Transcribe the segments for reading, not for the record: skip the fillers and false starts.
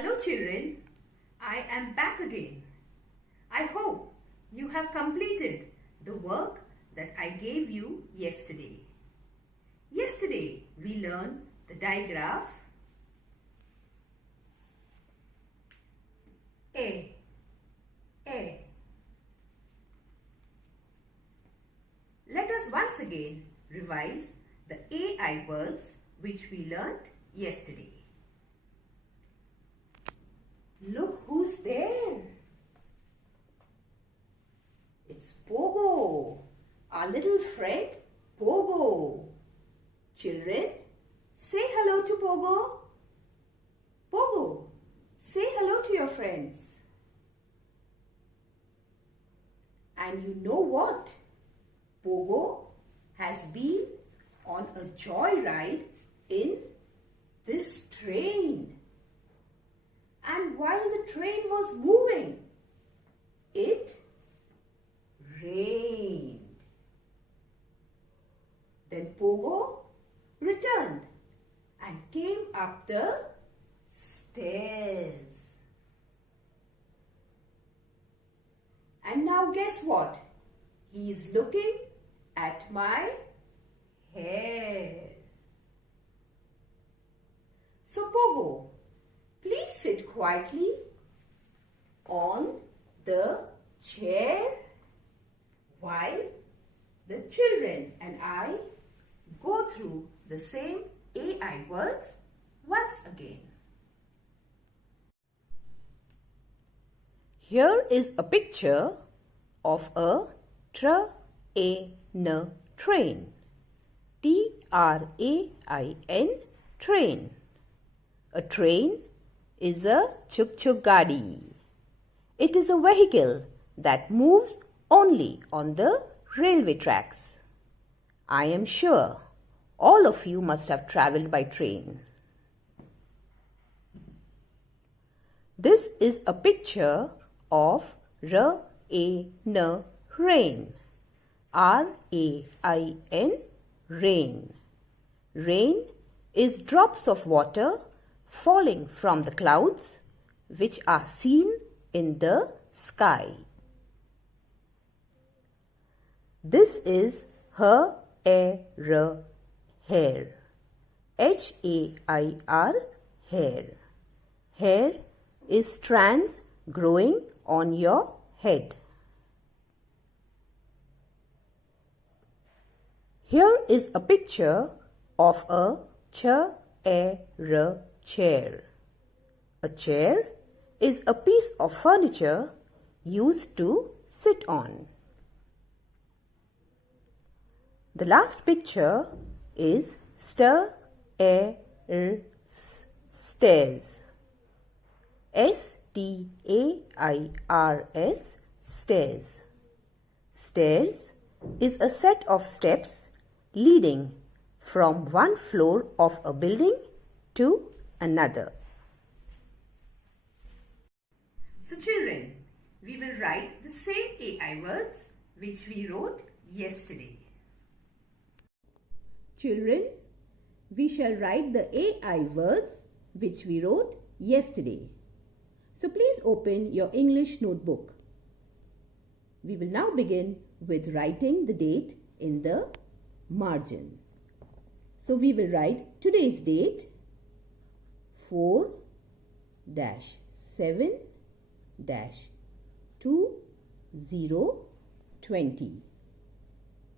Hello children, I am back again. I hope you have completed the work that I gave you yesterday. Yesterday we learned the digraph A. Let us once again revise the AI words which we learnt yesterday. Look who's there. It's Pogo, our little friend Pogo. Children, say hello to Pogo. Pogo, say hello to your friends. And you know what? Pogo has been on a joyride in this train. And while the train was moving, it rained. Then Pogo returned and came up the stairs. And now guess what? He is looking at my hair. So Pogo, please sit quietly on the chair while the children and I go through the same AI words once again. Here is a picture of a train. T-R-A-I-N, train. A train is a chuk-chuk gadi. It is a vehicle that moves only on the railway tracks. I am sure all of you must have travelled by train. This is a picture of rain. R-A-I-N, rain. Rain is drops of water falling from the clouds which are seen in the sky. This is hair. H-A-I-R, hair. Hair is strands growing on your head. Here is a picture of a chair. A chair is a piece of furniture used to sit on. The last picture is stairs. S-T-A-I-R-S, stairs. Stairs is a set of steps leading from one floor of a building to another. So children, we will write the same AI words which we wrote yesterday. Children, we shall write the AI words which we wrote yesterday. So please open your English notebook. We will now begin with writing the date in the margin. So we will write today's date 4-7-2020.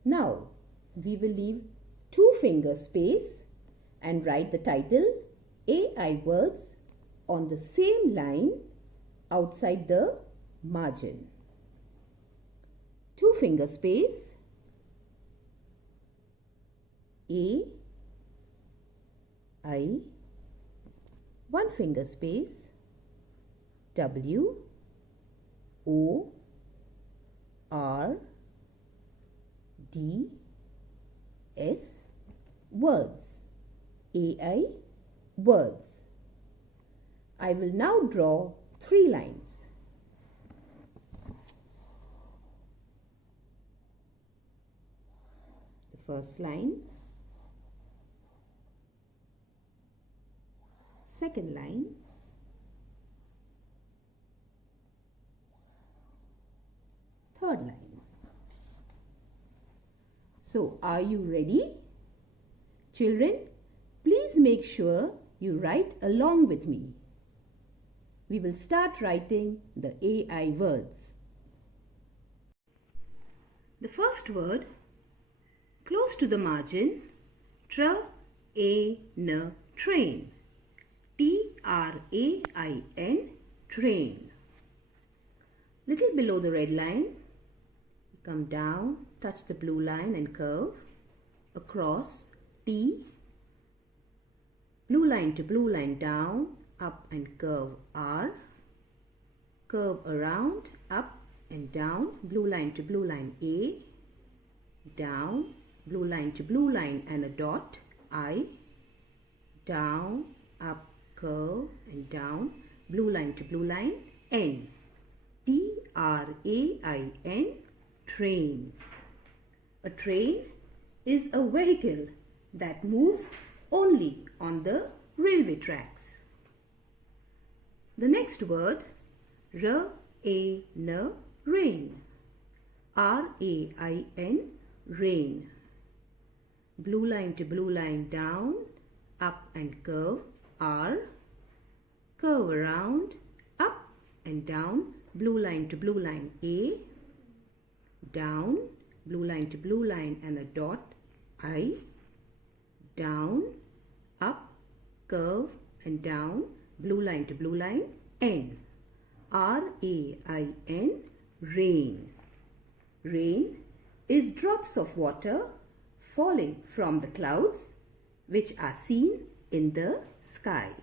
Now we will leave 2 finger space and write the title AI words on the same line outside the margin. 2 finger space A, I, 1 finger space W, O, R, D, S, words. AI, words. I will now draw 3 lines. The first line, second line, third line. So, are you ready? Children, please make sure you write along with me. We will start writing the AI words. The first word, close to the margin, train, train. T-R-A-I-N, train. Little below the red line, come down, touch the blue line and curve across T. Blue line to blue line down, up and curve R. Curve around, up and down, blue line to blue line A. Down, blue line to blue line and a dot I. Down, up, curve and down, blue line to blue line N. T-R-A-I-N, train. A train is a vehicle that moves only on the railway tracks. The next word, rain, rain. R-A-I-N, rain. Blue line to blue line down, up and curve R. Curve around, up and down, blue line to blue line A. Down, blue line to blue line and a dot I. Down, up, curve and down, blue line to blue line N. R-A-I-N, rain. Rain is drops of water falling from the clouds which are seen in the sky.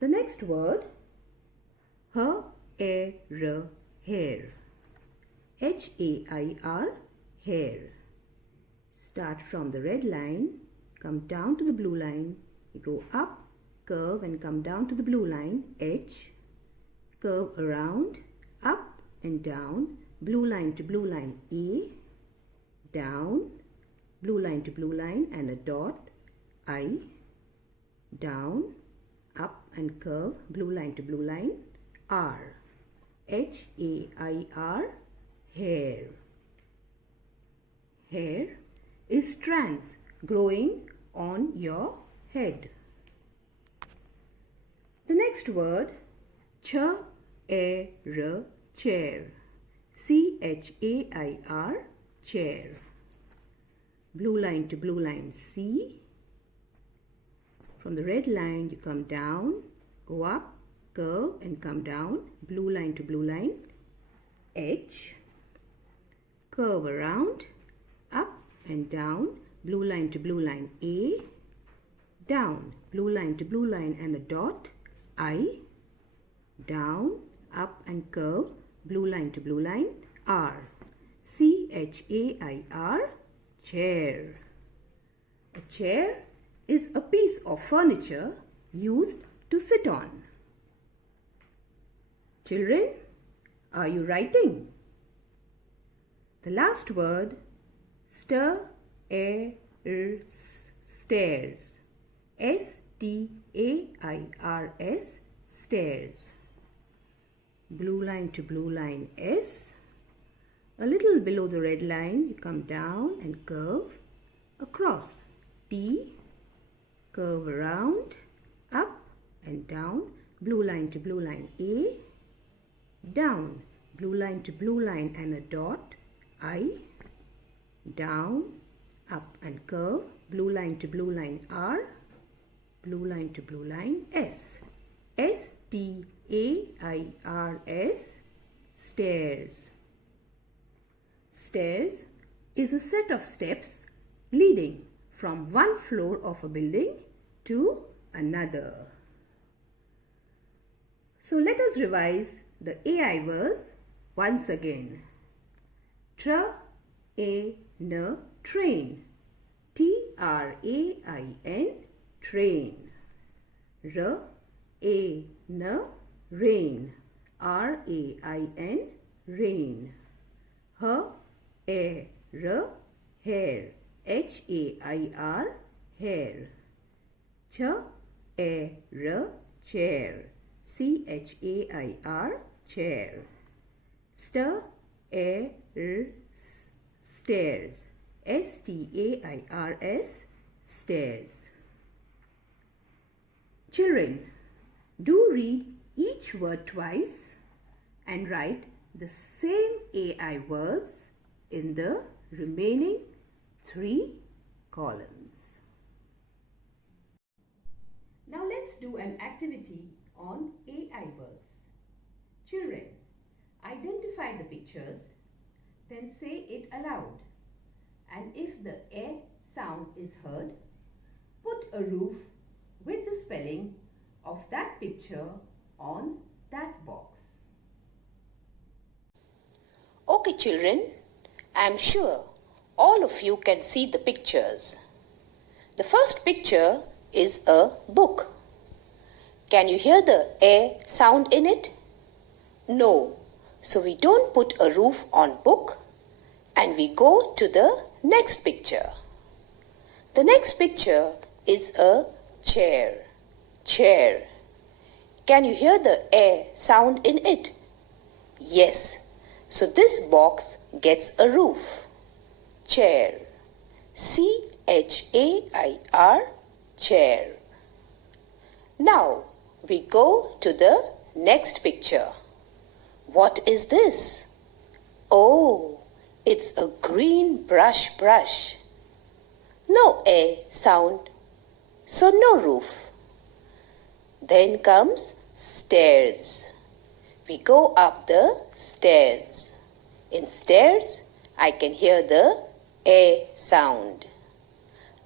The next word, hair, hair. H-A-I-R, hair. Start from the red line, come down to the blue line, you go up, curve and come down to the blue line, H. Curve around, up and down, blue line to blue line A. Down, blue line to blue line and a dot I. Down, up and curve, blue line to blue line R. H-A-I-R, hair. Hair is strands growing on your head. The next word, chair, chair. C-H-A-I-R, chair. Blue line to blue line C. From the red line you come down, go up, curve and come down, blue line to blue line H. Curve around, up and down, blue line to blue line A. Down, blue line to blue line and a dot I. Down, up and curve, blue line to blue line R. C-H-A-I-R, chair. A chair is a piece of furniture used to sit on. Children, are you writing? The last word, stairs. Stairs. S-T-A-I-R-S, stairs. Blue line to blue line S. A little below the red line, you come down and curve across T. Curve around, up and down, blue line to blue line A. Down, blue line to blue line and a dot I. Down, up and curve, blue line to blue line R. Blue line to blue line S. S-T-A-I-R-S, stairs. Stairs is a set of steps leading from one floor of a building to another. So let us revise the AI words once again. Train, train. T-R-A-I-N, train. Rain, rain. R-A-I-N, rain. Hair, hair. H-A-I-R, hair. Chair, chair. C-H-A-I-R, chair. Stairs. S-T-A-I-R-S, stairs. Children, do read each word twice and write the same AI words in the remaining 3 columns. Now let's do an activity on AI words. Children, identify the pictures, then say it aloud. And if the A sound is heard, put a roof with the spelling of that picture on that box. Okay children, I am sure all of you can see the pictures. The first picture is a book. Can you hear the A sound in it? No, so we don't put a roof on book and we go to the next picture. The next picture is a chair. Can you hear the A sound in it? Yes, so this box gets a roof. Chair. C-H-A-I-R, chair. Now we go to the next picture. What is this? Oh, it's a green brush. No A sound, so no roof. Then comes stairs. We go up the stairs. In stairs, I can hear the A sound.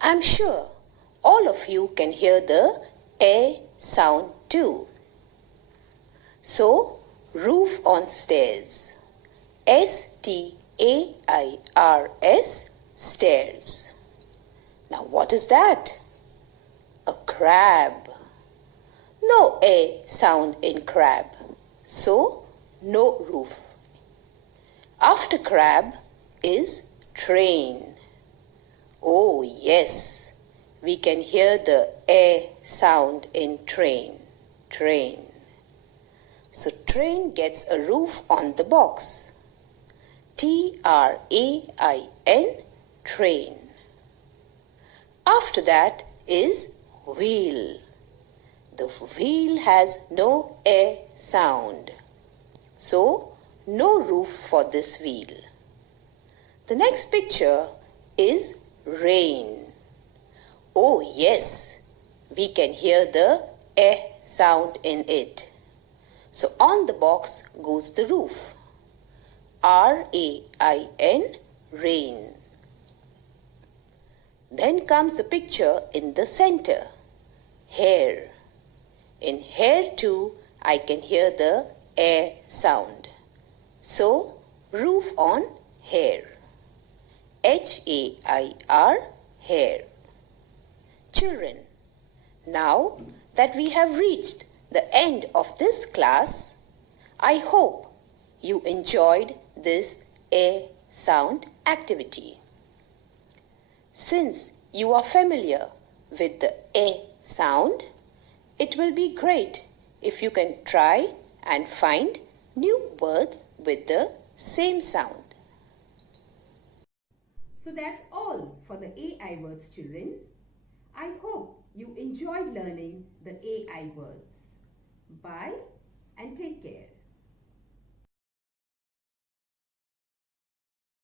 I'm sure all of you can hear the A sound too. So, roof on stairs. S-T-A-I-R-S, stairs. Now what is that? A crab. No A sound in crab, so no roof. After crab is train. Oh yes, we can hear the A sound in train. So train gets a roof on the box. T-R-A-I-N, train. After that is wheel. The wheel has no A sound, so no roof for this wheel. The next picture is rain. Oh yes, we can hear the A sound in it. So on the box goes the roof. R-A-I-N, rain. Then comes the picture in the center. Hair. In hair too, I can hear the A sound. So, roof on hair. H-A-I-R, hair. Children, now that we have reached the end of this class, I hope you enjoyed this A sound activity. Since you are familiar with the A sound, it will be great if you can try and find new words with the same sound. So that's all for the AI words, children. I hope you enjoyed learning the AI words. Bye and take care.